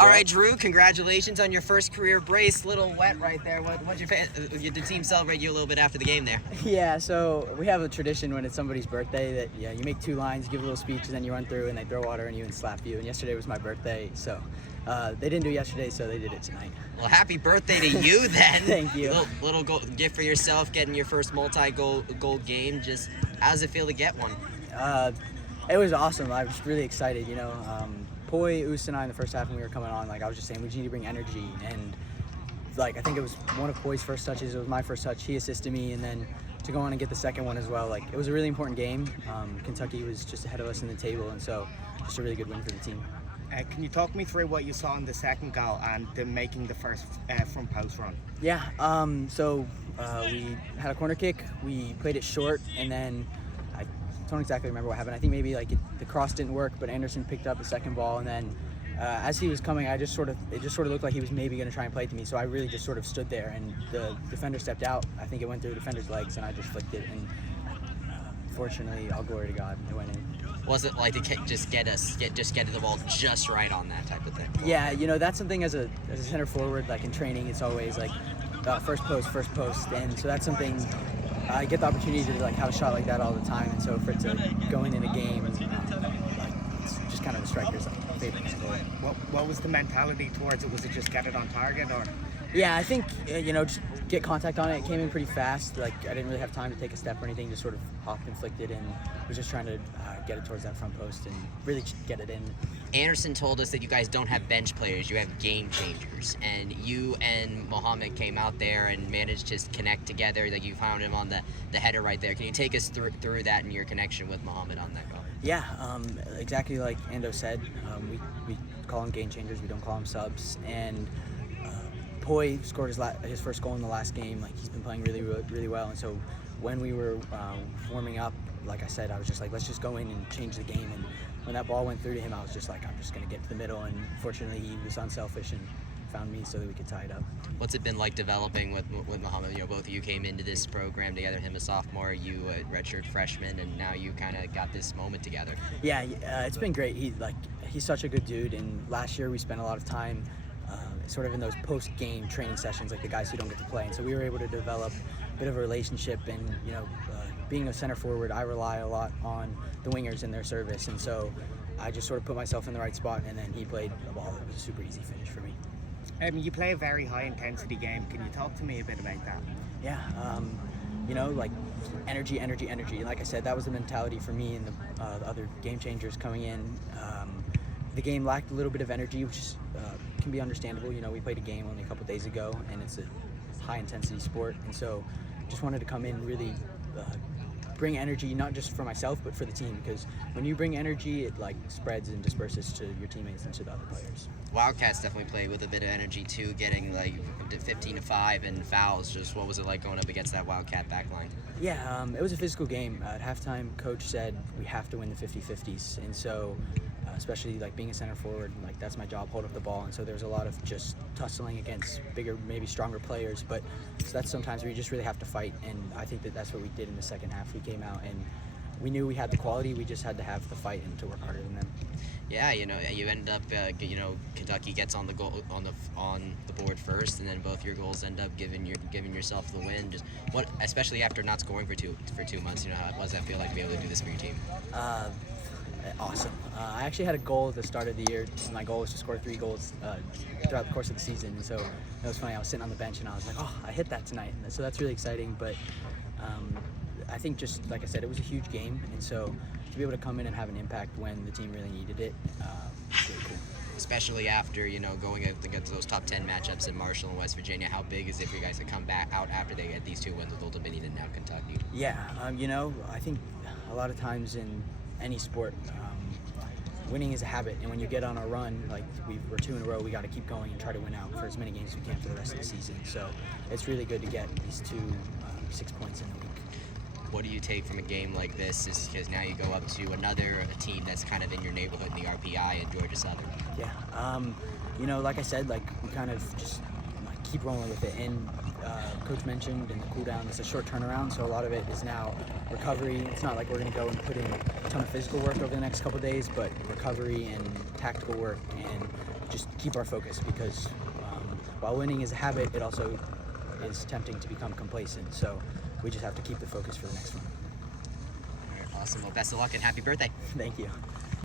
All right, Drew, congratulations on your first career brace. Little wet right there. Did the team celebrate you a little bit after the game there? Yeah, so we have a tradition when it's somebody's birthday that you make 2 lines, give a little speech, and then you run through and they throw water on you and slap you. And yesterday was my birthday, so they didn't do it yesterday, so they did it tonight. Well, happy birthday to you then. Thank you. Little gift for yourself, getting your first multi-gold game. Just how does it feel to get one? It was awesome. I was really excited, Poi, Oos, and I in the first half when we were coming on, I was just saying we just need to bring energy, and I think it was one of Poi's first touches. It was my first touch. He assisted me, and then to go on and get the second one as well. It was a really important game. Kentucky was just ahead of us in the table, and so just a really good win for the team. Can you talk me through what you saw in the second goal and then making the first front post run? Yeah, so we had a corner kick. We played it short, and then I don't exactly remember what happened. I think maybe the cross didn't work, but Anderson picked up the second ball, and then as he was coming, it just sort of looked like he was maybe going to try and play it to me. So I really just sort of stood there, and the defender stepped out. I think it went through the defender's legs, and I just flicked it. And fortunately, all glory to God, it went in. Was it like to just get the ball just right on that type of thing? Yeah, that's something as a center forward, in training, it's always first post, and so that's something. I get the opportunity to have a shot like that all the time, and so for it to go in a game, it's just kind of the striker's favorite goal. What was the mentality towards it? Was it just get it on target, or? Yeah, I think just get contact on it. It came in pretty fast. I didn't really have time to take a step or anything. Just sort of hopped and flicked it, and was just trying to get it towards that front post and really get it in. Anderson told us that you guys don't have bench players, you have game changers, and you and Mohammed came out there and managed to connect together. You found him on the header right there. Can you take us through that and your connection with Mohammed on that goal? Yeah, exactly like Ando said. We call them game changers. We don't call them subs. And Poi scored his first goal in the last game. He's been playing really, really well. And so when we were warming up, like I said, I was just let's just go in and change the game. And when that ball went through to him, I was just I'm just going to get to the middle. And fortunately, he was unselfish and found me so that we could tie it up. What's it been like developing with Mohammed? Both of you came into this program together, him a sophomore, you a redshirt freshman, and now you kind of got this moment together. Yeah, it's been great. He's such a good dude, and last year we spent a lot of time sort of in those post-game training sessions, the guys who don't get to play, and so we were able to develop a bit of a relationship. And being a center forward, I rely a lot on the wingers in their service, and so I just sort of put myself in the right spot, and then he played a ball that was a super easy finish for me. You play a very high-intensity game. Can you talk to me a bit about that? Yeah, energy. And like I said, that was the mentality for me and the other game changers coming in. The game lacked a little bit of energy, which can be understandable. We played a game only a couple days ago, and it's a high-intensity sport. And so just wanted to come in and really bring energy, not just for myself, but for the team. Because when you bring energy, it spreads and disperses to your teammates and to the other players. Wildcats definitely played with a bit of energy too, getting 15-5 and fouls. Just what was it like going up against that Wildcat backline? Yeah, it was a physical game. At halftime, coach said we have to win the 50-50s, and so especially being a center forward, that's my job, hold up the ball. And so there's a lot of just tussling against bigger, maybe stronger players, but so that's sometimes where you just really have to fight. And I think that's what we did in the second half. We came out and we knew we had the quality. We just had to have the fight and to work harder than them. Yeah, you end up, Kentucky gets on the goal on the board first, and then both your goals end up giving yourself the win. Just especially after not scoring for two months, how does that feel like to be able to do this for your team? Awesome. I actually had a goal at the start of the year. My goal was to score 3 goals throughout the course of the season, and so it was funny. I was sitting on the bench and I was like, "Oh, I hit that tonight," and so that's really exciting. But I think just like I said, it was a huge game, and so to be able to come in and have an impact when the team really needed it, was really cool. Especially after going against those top 10 matchups in Marshall and West Virginia, how big is it for you guys to come back out after they get these 2 wins with Old Dominion and now Kentucky? Yeah, I think a lot of times in any sport, winning is a habit, and when you get on a run, we're 2 in a row, we got to keep going and try to win out for as many games as we can for the rest of the season. So it's really good to get these 6 points in the week. What do you take from a game like this? Because now you go up to another team that's kind of in your neighborhood in the RPI and Georgia Southern. Yeah, like I said, we kind of just keep rolling with it. And Coach mentioned in the cool down, it's a short turnaround, so a lot of it is now recovery. It's not like we're going to go and put in a ton of physical work over the next couple of days, but recovery and tactical work and just keep our focus, because while winning is a habit, it also is tempting to become complacent. So we just have to keep the focus for the next one. All right, awesome. Well, best of luck and happy birthday. Thank you.